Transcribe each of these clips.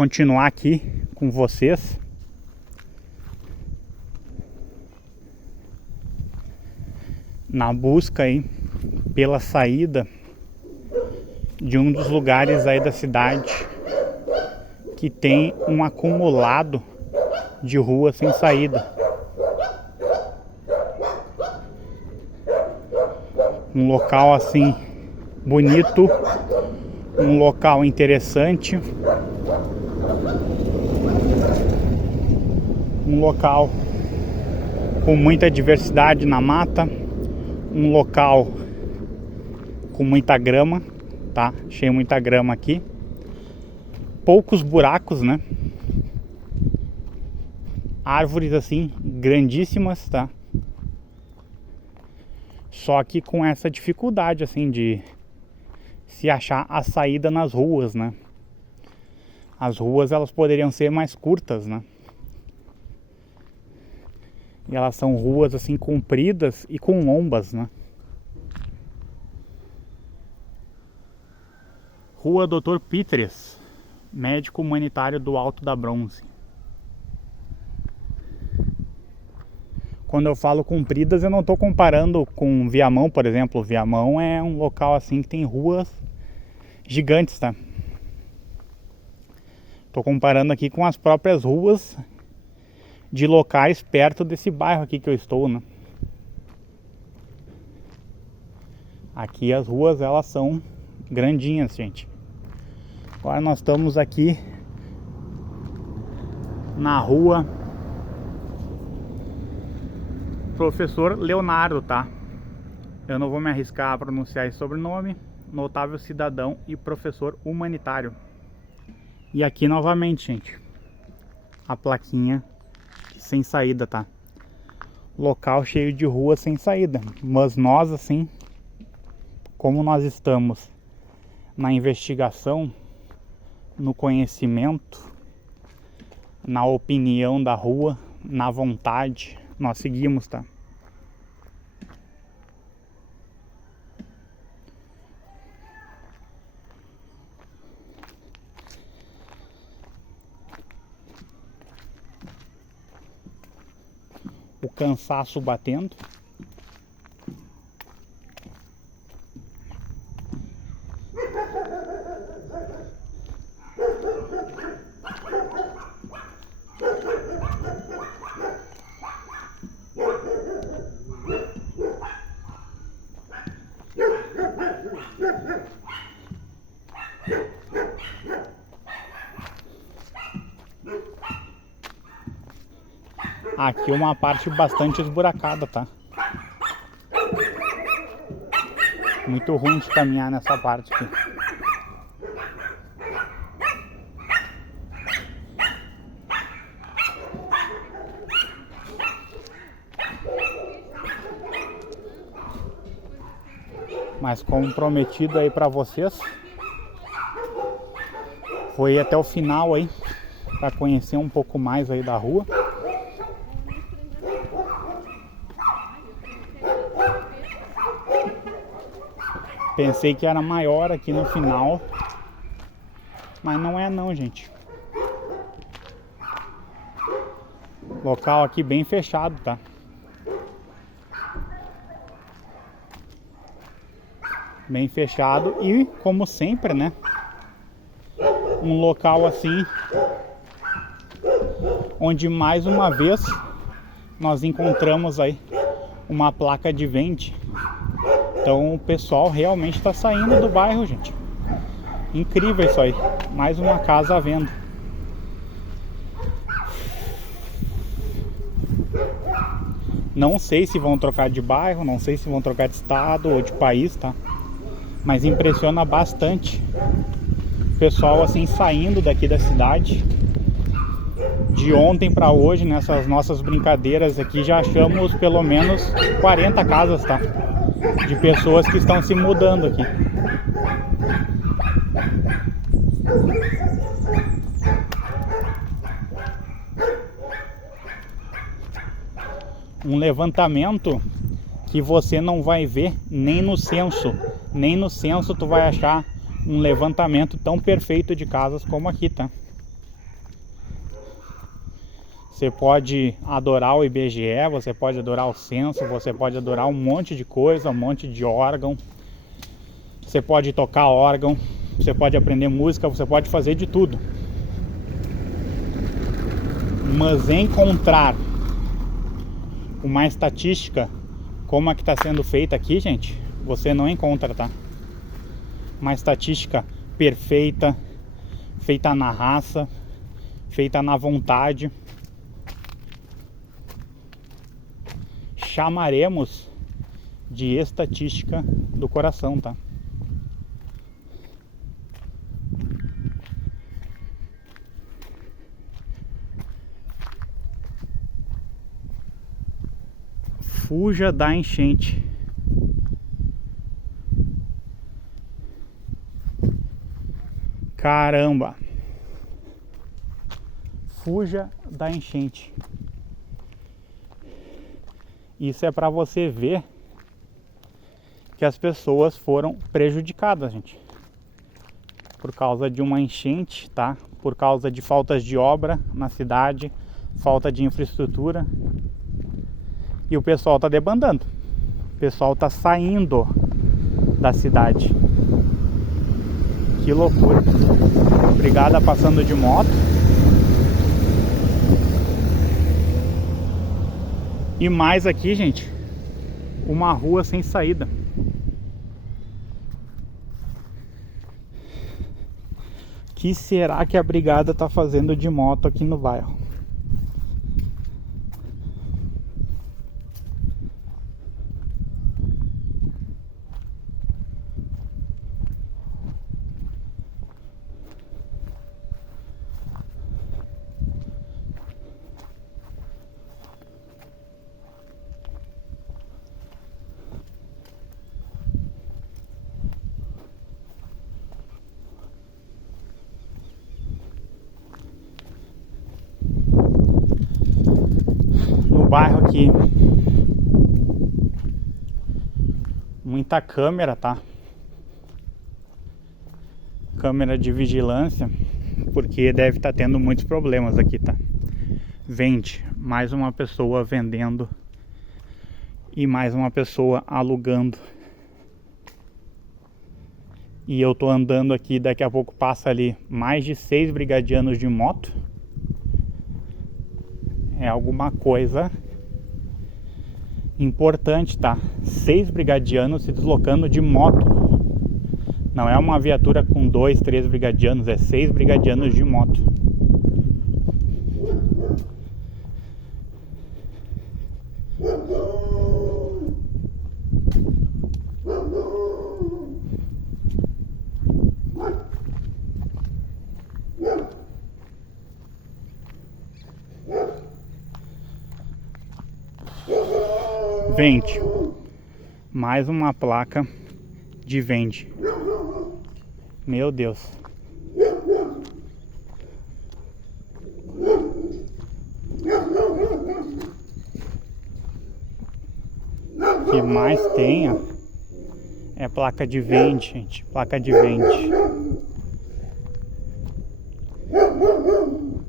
continuar aqui com vocês. Na busca aí pela saída de um dos lugares aí da cidade que tem um acumulado de rua sem saída. Um local assim bonito, um local interessante, um local com muita diversidade na mata, um local com muita grama, tá? Achei muita grama aqui, poucos buracos, né? Árvores assim grandíssimas, tá? Só que com essa dificuldade assim de se achar a saída nas ruas, né? As ruas elas poderiam ser mais curtas, né? E elas são ruas assim compridas e com lombas, né? Rua Dr. Pitres, médico humanitário do Alto da Bronze. Quando eu falo compridas, eu não estou comparando com Viamão, por exemplo. Viamão é um local assim que tem ruas gigantes, tá? Estou comparando aqui com as próprias ruas de locais perto desse bairro aqui que eu estou, né? Aqui as ruas elas são grandinhas, gente. Agora nós estamos aqui na rua Professor Leonardo, tá? Eu não vou me arriscar a pronunciar esse sobrenome. Notável cidadão e professor humanitário. E aqui novamente, gente, a plaquinha sem saída, tá? Local cheio de rua sem saída. Mas nós, assim, como nós estamos na investigação, no conhecimento, na opinião da rua, na vontade, nós seguimos, tá? O cansaço batendo. Aqui é uma parte bastante esburacada, tá? Muito ruim de caminhar nessa parte aqui. Mas como prometido aí pra vocês, foi até o final aí pra conhecer um pouco mais aí da rua. Pensei que era maior aqui no final, mas não é não, gente. Local aqui bem fechado, tá? Bem fechado e, como sempre, né? Um local assim, onde mais uma vez nós encontramos aí uma placa de vende. Então o pessoal realmente está saindo do bairro, gente. Incrível isso aí. Mais uma casa à venda. Não sei se vão trocar de bairro, não sei se vão trocar de estado ou de país, tá? Mas impressiona bastante. O pessoal assim saindo daqui da cidade. De ontem para hoje, nessas nossas brincadeiras aqui, já achamos pelo menos 40 casas, tá? De pessoas que estão se mudando aqui. Um levantamento que você não vai ver nem no censo. Nem no censo tu vai achar um levantamento tão perfeito de casas como aqui, tá? Você pode adorar o IBGE, você pode adorar o censo, você pode adorar um monte de coisa, um monte de órgão. Você pode tocar órgão, você pode aprender música, você pode fazer de tudo. Mas encontrar uma estatística como a que está sendo feita aqui, gente, você não encontra, tá? Uma estatística perfeita, feita na raça, feita na vontade. Chamaremos de estatística do coração, tá? Fuja da enchente. Caramba! Fuja da enchente. Isso é para você ver que as pessoas foram prejudicadas, gente, por causa de uma enchente, tá? Por causa de faltas de obra na cidade, falta de infraestrutura. E o pessoal tá debandando. O pessoal tá saindo da cidade. Que loucura. Brigada passando de moto. E mais aqui, gente, uma rua sem saída. O que será que a brigada tá fazendo de moto aqui no bairro? Bairro aqui, muita câmera, tá? Câmera de vigilância, porque deve estar tendo muitos problemas aqui, tá? Vende, mais uma pessoa vendendo e mais uma pessoa alugando. E eu tô andando aqui, daqui a pouco passa ali mais de 6 brigadianos de moto. É alguma coisa importante, tá? 6 brigadianos se deslocando de moto. Não é uma viatura com 2, 3 brigadianos, é 6 brigadianos de moto. Vende. Mais uma placa de vende. Meu Deus. O que mais tem, ó, é placa de vende, gente. Placa de vende.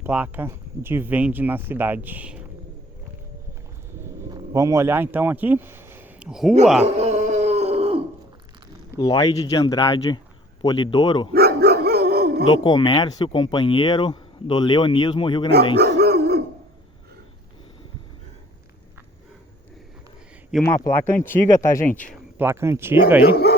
Placa de vende na cidade. Vamos olhar então aqui. Rua Lloyd de Andrade Polidoro, do Comércio Companheiro do Leonismo Rio-Grandense. E uma placa antiga, tá, gente? Placa antiga aí.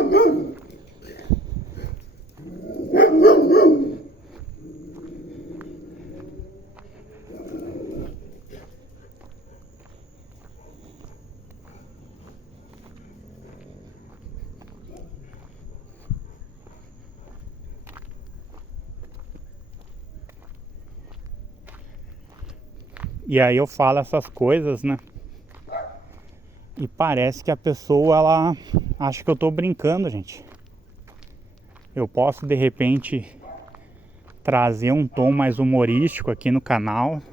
E aí eu falo essas coisas, né? E parece que a pessoa, ela acha que eu tô brincando, gente. Eu posso, de repente, trazer um tom mais humorístico aqui no canal.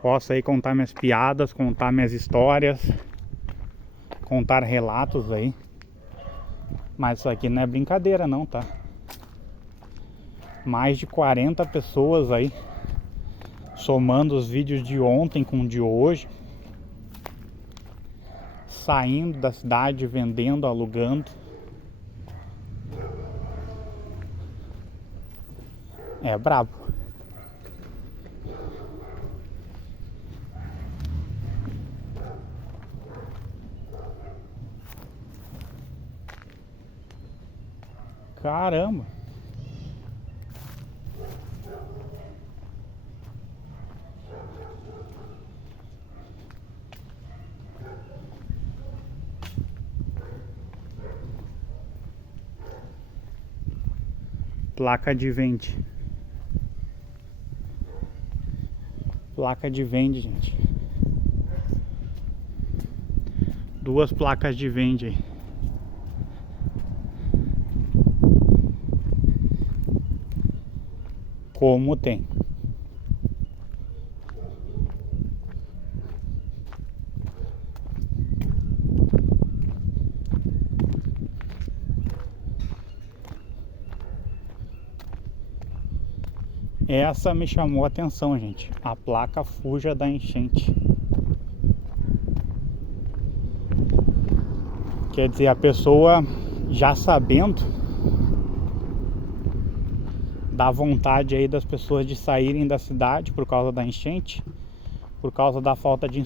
Posso aí contar minhas piadas, contar minhas histórias, contar relatos aí. Mas isso aqui não é brincadeira não, tá? Mais de 40 pessoas aí somando os vídeos de ontem com o de hoje, saindo da cidade, vendendo, alugando. É brabo. Caramba. Placa de vende. Placa de vende, gente. Duas placas de vende aí. Como tem. Essa me chamou a atenção, gente. A placa Fuja da enchente. Quer dizer, a pessoa já sabendo, dá vontade aí das pessoas de saírem da cidade por causa da enchente, por causa da falta de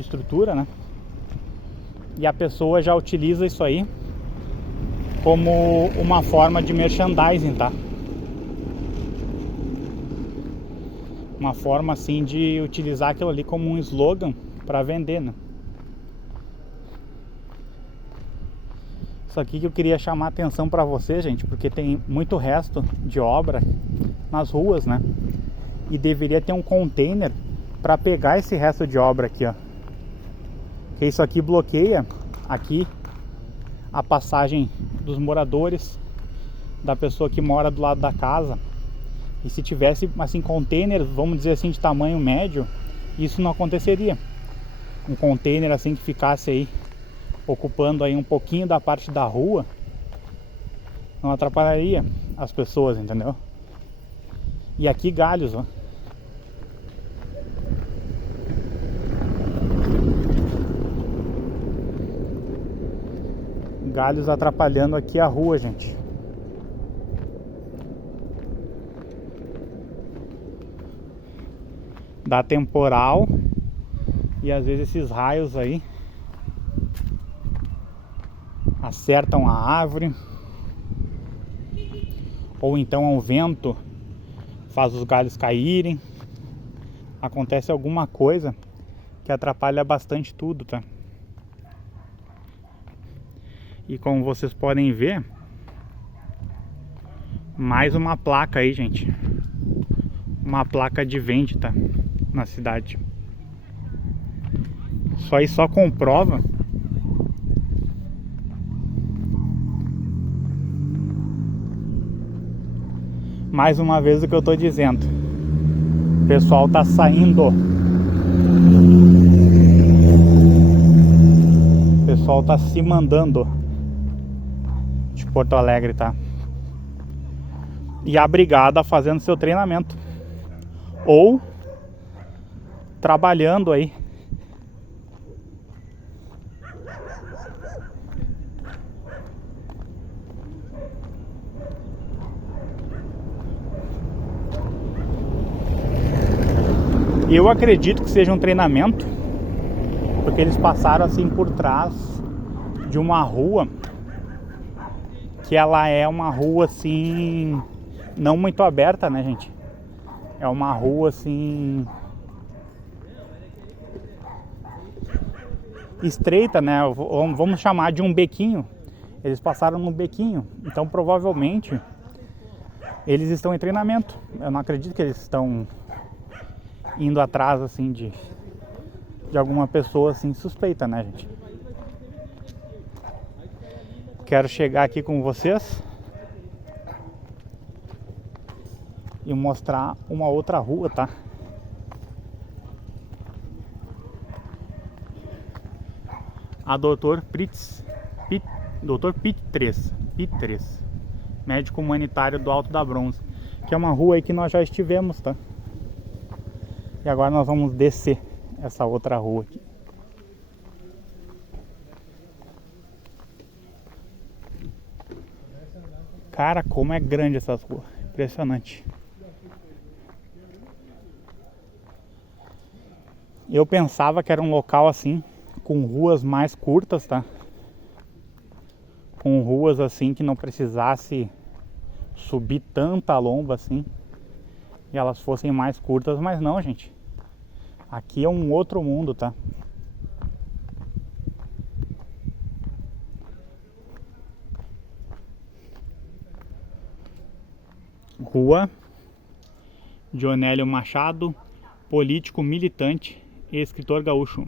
estrutura, né? E a pessoa já utiliza isso aí como uma forma de merchandising, tá? Uma forma assim de utilizar aquilo ali como um slogan para vender, né? Isso aqui que eu queria chamar a atenção para você, gente, porque tem muito resto de obra nas ruas, né? E deveria ter um container para pegar esse resto de obra aqui, ó. Que isso aqui bloqueia aqui a passagem dos moradores, da pessoa que mora do lado da casa. E se tivesse assim container, vamos dizer assim, de tamanho médio, isso não aconteceria. Um container assim que ficasse aí ocupando aí um pouquinho da parte da rua, não atrapalharia as pessoas, entendeu? E aqui galhos, ó. Galhos atrapalhando aqui a rua, gente. Dá temporal e às vezes esses raios aí acertam a árvore, ou então o vento faz os galhos caírem. Acontece alguma coisa que atrapalha bastante tudo, tá? E como vocês podem ver, mais uma placa aí, gente. Uma placa de vende, tá? Na cidade. Isso aí só comprova mais uma vez o que eu tô dizendo. O pessoal tá saindo. O pessoal tá se mandando de Porto Alegre, tá? E a brigada fazendo seu treinamento. Ou trabalhando aí. Eu acredito que seja um treinamento, porque eles passaram assim por trás de uma rua que ela é uma rua assim não muito aberta, né, gente? É uma rua assim estreita, né? Vamos chamar de um bequinho. Eles passaram no bequinho, então provavelmente eles estão em treinamento. Eu não acredito que eles estão indo atrás assim de alguma pessoa assim suspeita, né, gente? Quero chegar aqui com vocês e mostrar uma outra rua, tá? A Dr. Pitres, médico humanitário do Alto da Bronze, que é uma rua aí que nós já estivemos, tá? E agora nós vamos descer essa outra rua aqui. Cara, como é grande essas ruas. Impressionante. Eu pensava que era um local assim, com ruas mais curtas, tá? Com ruas assim que não precisasse subir tanta lomba assim. E elas fossem mais curtas, mas não, gente. Aqui é um outro mundo, tá? Rua Dionélio Machado, político militante e escritor gaúcho.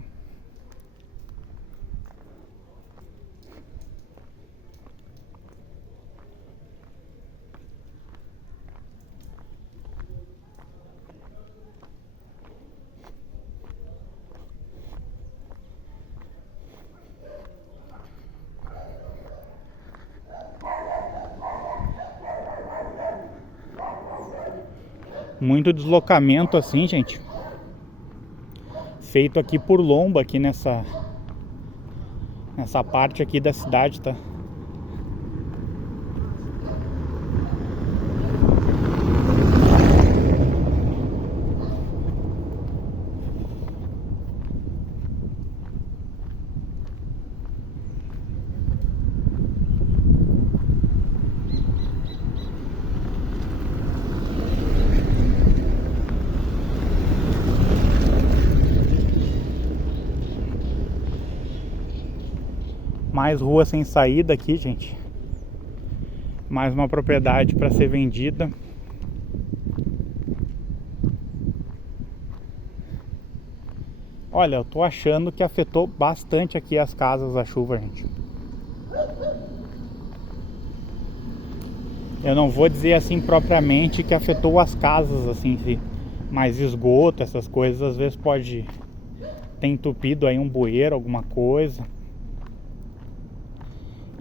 Muito deslocamento assim, gente. Feito aqui por lomba, aqui nessa parte aqui da cidade, tá? Mais rua sem saída aqui, gente. Mais uma propriedade para ser vendida. Olha, eu tô achando que afetou bastante aqui as casas a chuva, gente. Eu não vou dizer assim propriamente que afetou as casas assim, mas esgoto, essas coisas às vezes pode ter entupido aí um bueiro, alguma coisa.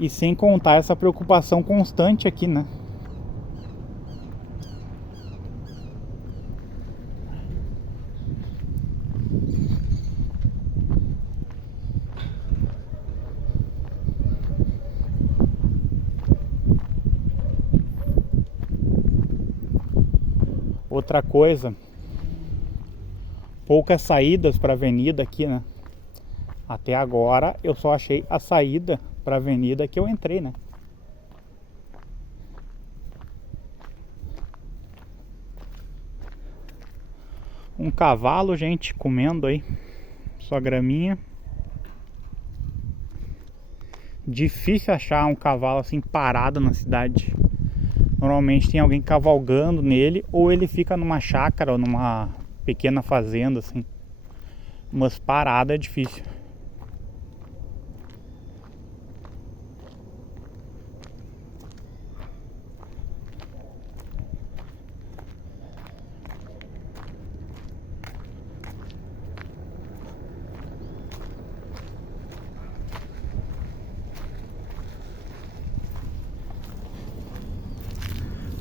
E sem contar essa preocupação constante aqui, né? Outra coisa, poucas saídas para a avenida aqui, né? Até agora eu só achei a saída para a avenida que eu entrei, né? Um cavalo, gente, comendo aí sua graminha. Difícil achar um cavalo assim parado na cidade. Normalmente tem alguém cavalgando nele, ou ele fica numa chácara ou numa pequena fazenda assim. Mas parada é difícil.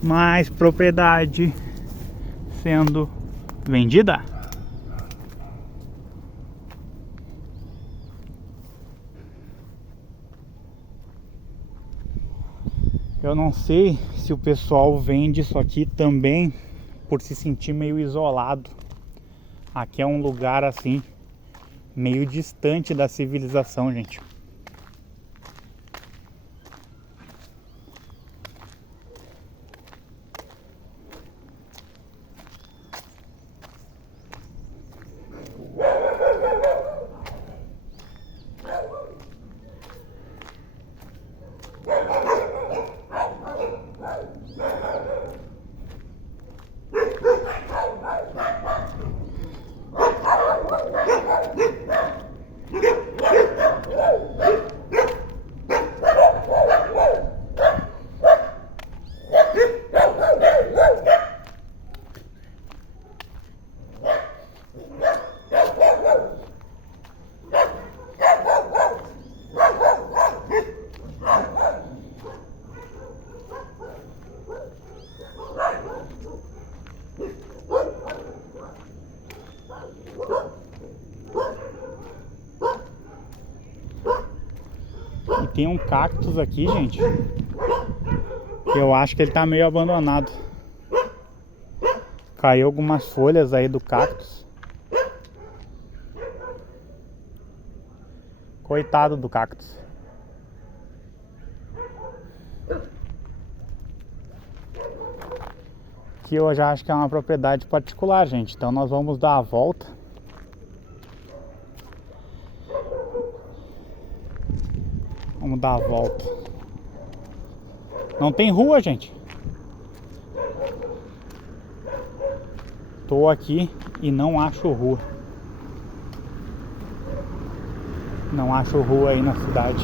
Mais propriedade sendo vendida. Eu não sei se o pessoal vende isso aqui também por se sentir meio isolado. Aqui é um lugar assim meio distante da civilização, gente. tem um cactus aqui, gente. Eu acho que ele tá meio abandonado. Caiu algumas folhas aí do cactus. Coitado do cactus. Aqui eu já acho que é uma propriedade particular, gente. Então nós vamos dar a volta. Vamos dar a volta. Não tem rua, gente. Tô aqui e não acho rua. Não acho rua aí na cidade.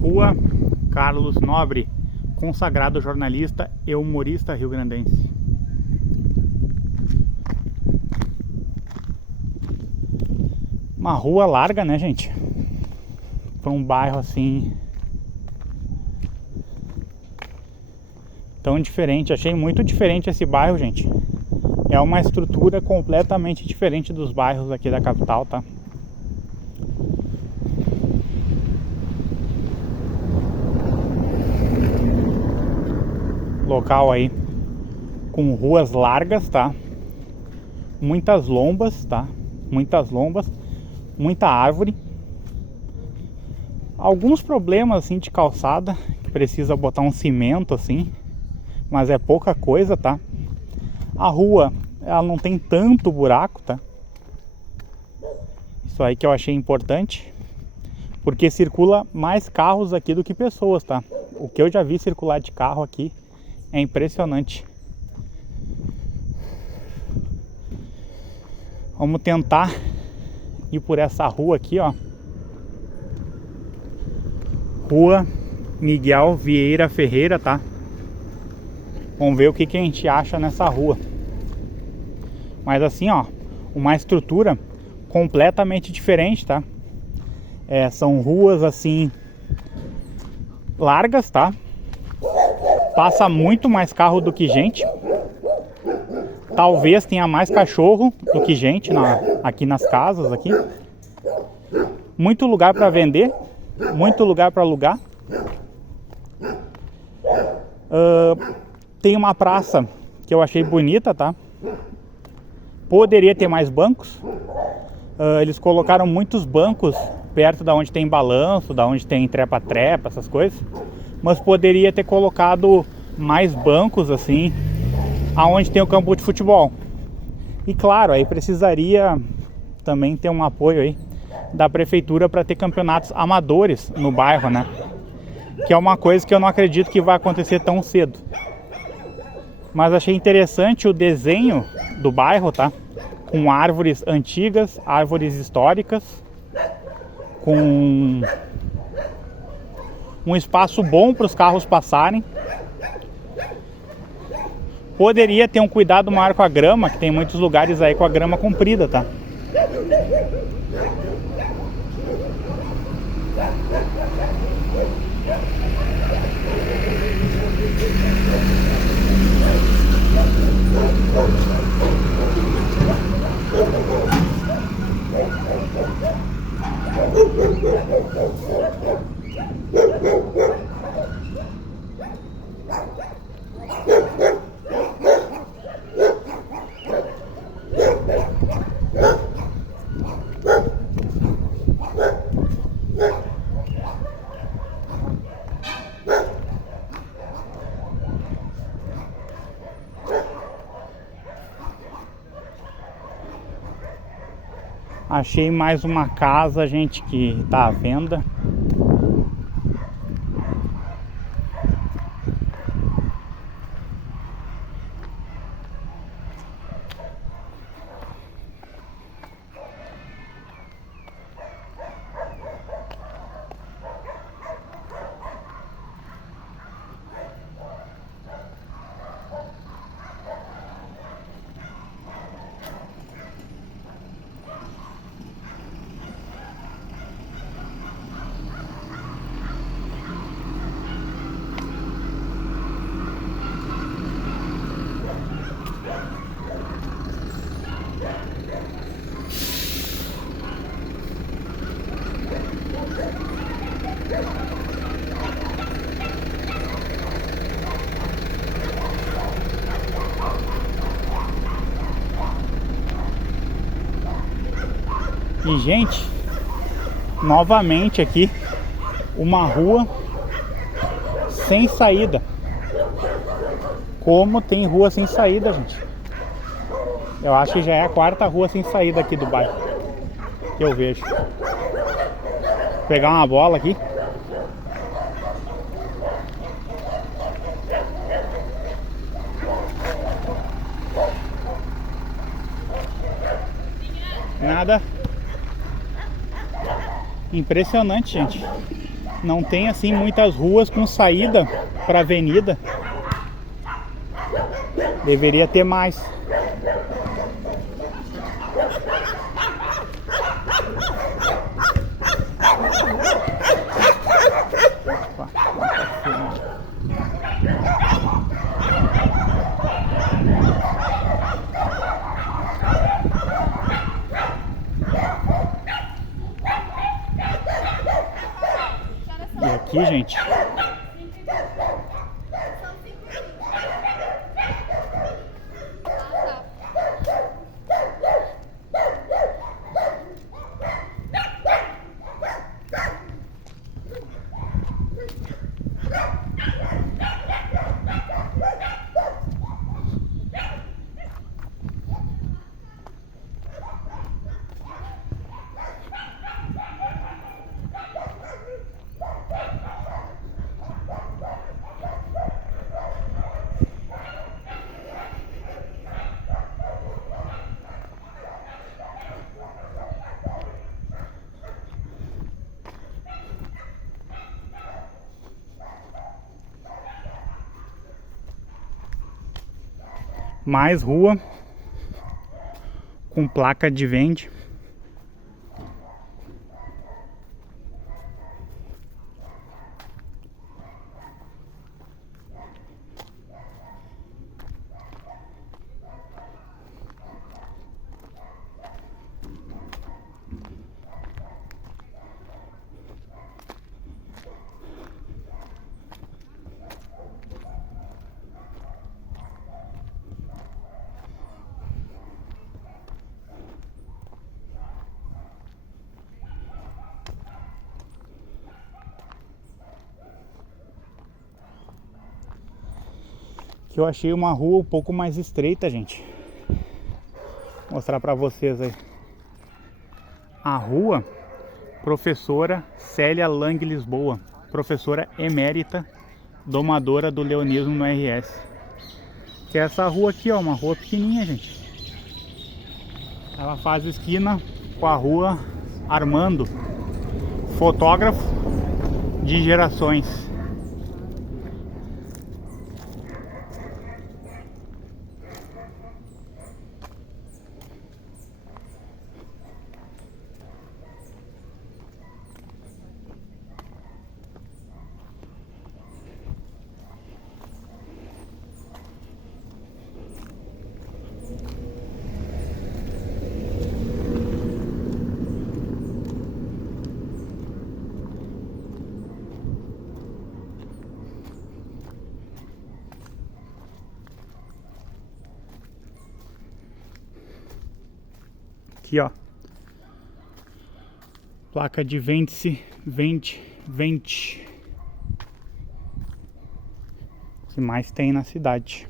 Rua Carlos Nobre, consagrado jornalista e humorista rio-grandense. Uma rua larga, né, gente? Para um bairro assim tão diferente. Achei muito diferente esse bairro, gente. É uma estrutura completamente diferente dos bairros aqui da capital, tá? Local aí com ruas largas, tá? Muitas lombas, tá? Muitas lombas, muita árvore. Alguns problemas assim de calçada, que precisa botar um cimento assim, mas é pouca coisa, tá? A rua, ela não tem tanto buraco, tá? Isso aí que eu achei importante, porque circula mais carros aqui do que pessoas, tá? O que eu já vi circular de carro aqui é impressionante. Vamos tentar ir por essa rua aqui, ó. Rua Miguel Vieira Ferreira, tá? Vamos ver o que a gente acha nessa rua. Mas assim, ó, uma estrutura completamente diferente, tá? São ruas assim largas, tá? Passa muito mais carro do que gente. Talvez tenha mais cachorro do que gente aqui nas casas aqui. Muito lugar para vender, muito lugar para alugar. Tem uma praça que eu achei bonita, tá? Poderia ter mais bancos. Eles colocaram muitos bancos perto da onde tem balanço, da onde tem trepa-trepa, essas coisas. Mas poderia ter colocado mais bancos assim, aonde tem o campo de futebol. E claro, aí precisaria também ter um apoio aí da prefeitura para ter campeonatos amadores no bairro, né? Que é uma coisa que eu não acredito que vai acontecer tão cedo. Mas achei interessante o desenho do bairro, tá? Com árvores antigas, árvores históricas, com um espaço bom para os carros passarem. Poderia ter um cuidado maior com a grama, que tem muitos lugares aí com a grama comprida, tá? Achei mais uma casa, gente, que tá à venda. E, gente, novamente aqui uma rua sem saída. Como tem rua sem saída, gente? Eu acho que já é a quarta rua sem saída aqui do bairro que eu vejo. Vou pegar uma bola aqui. Nada. Impressionante, gente. Não tem assim muitas ruas com saída para avenida. Deveria ter mais. E aqui, gente, mais rua com placa de vende. Que eu achei uma rua um pouco mais estreita, gente. Vou mostrar pra vocês aí. A rua Professora Célia Lang Lisboa, professora emérita, domadora do leonismo no RS. Que é essa rua aqui, ó, uma rua pequenininha, gente. Ela faz esquina com a rua Armando, fotógrafo de gerações. Aqui, ó. Placa de vende-se, vende. O que mais tem na cidade.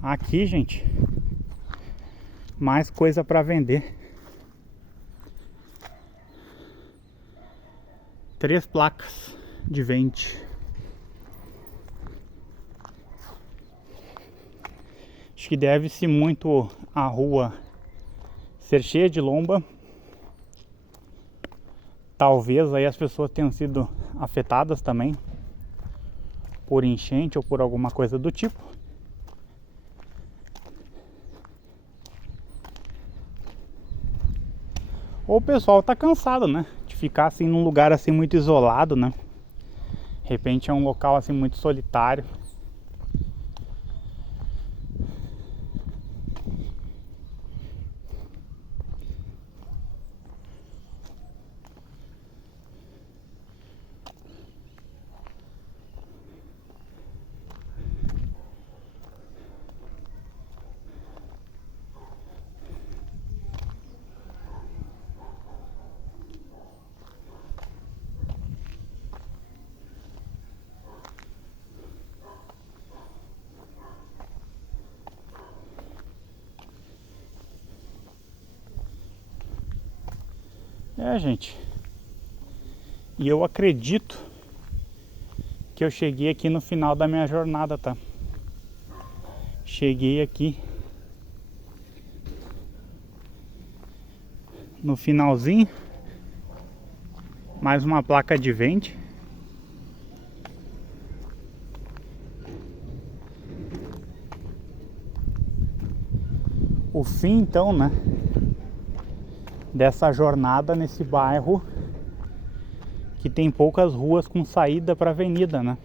Aqui, gente, mais coisa para vender. 3 placas de vende. Acho que deve-se muito à rua ser cheia de lomba. Talvez aí as pessoas tenham sido afetadas também por enchente ou por alguma coisa do tipo. Ou o pessoal tá cansado, né? De ficar assim num lugar assim muito isolado, né? De repente é um local assim muito solitário. Gente, e eu acredito que eu cheguei aqui no final da minha jornada, tá? Cheguei aqui no finalzinho. Mais uma placa de vende. O fim, então, né, dessa jornada nesse bairro que tem poucas ruas com saída para a avenida, né?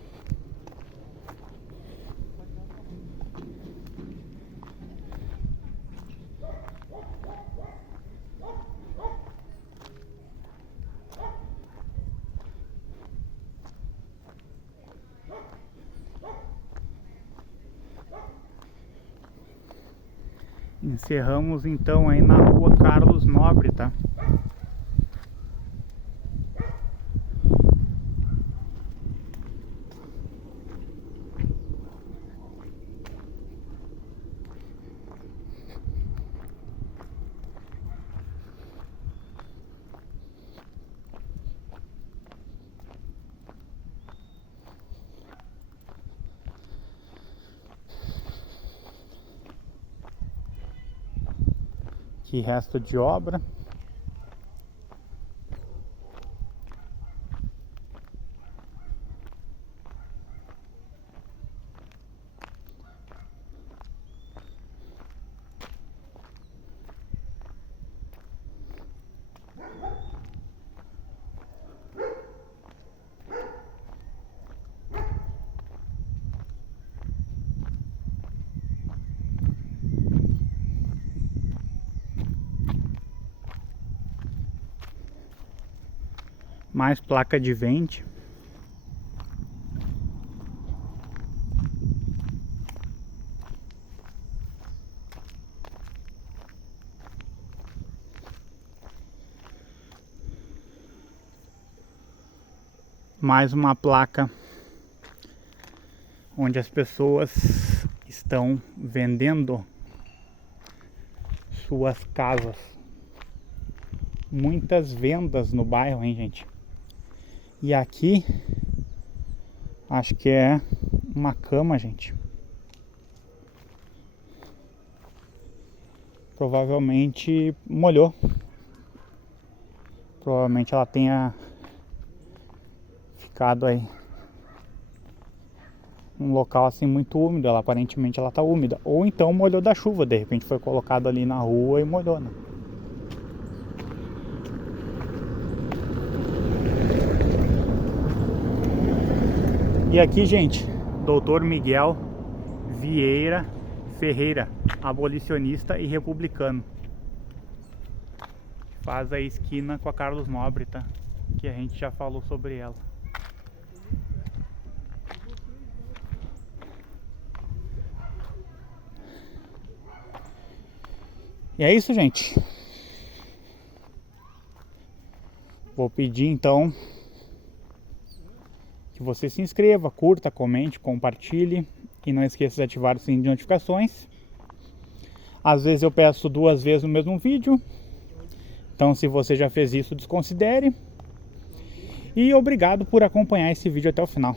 Encerramos então aí na rua Carlos Nobre, tá? Que resto de obra. Mais placa de vende. Mais uma placa onde as pessoas estão vendendo suas casas. Muitas vendas no bairro, hein, gente? E aqui acho que é uma cama, gente. Provavelmente molhou. Provavelmente ela tenha ficado aí um local assim muito úmido. Ela aparentemente ela tá úmida. Ou então molhou da chuva. De repente foi colocado ali na rua e molhou, né? E aqui, gente, Dr. Miguel Vieira Ferreira, abolicionista e republicano. Faz a esquina com a Carlos Nobre, tá? Que a gente já falou sobre ela. E é isso, gente. Vou pedir então que você se inscreva, curta, comente, compartilhe e não esqueça de ativar o sininho de notificações. Às vezes eu peço 2 vezes no mesmo vídeo, então se você já fez isso, desconsidere. E obrigado por acompanhar esse vídeo até o final.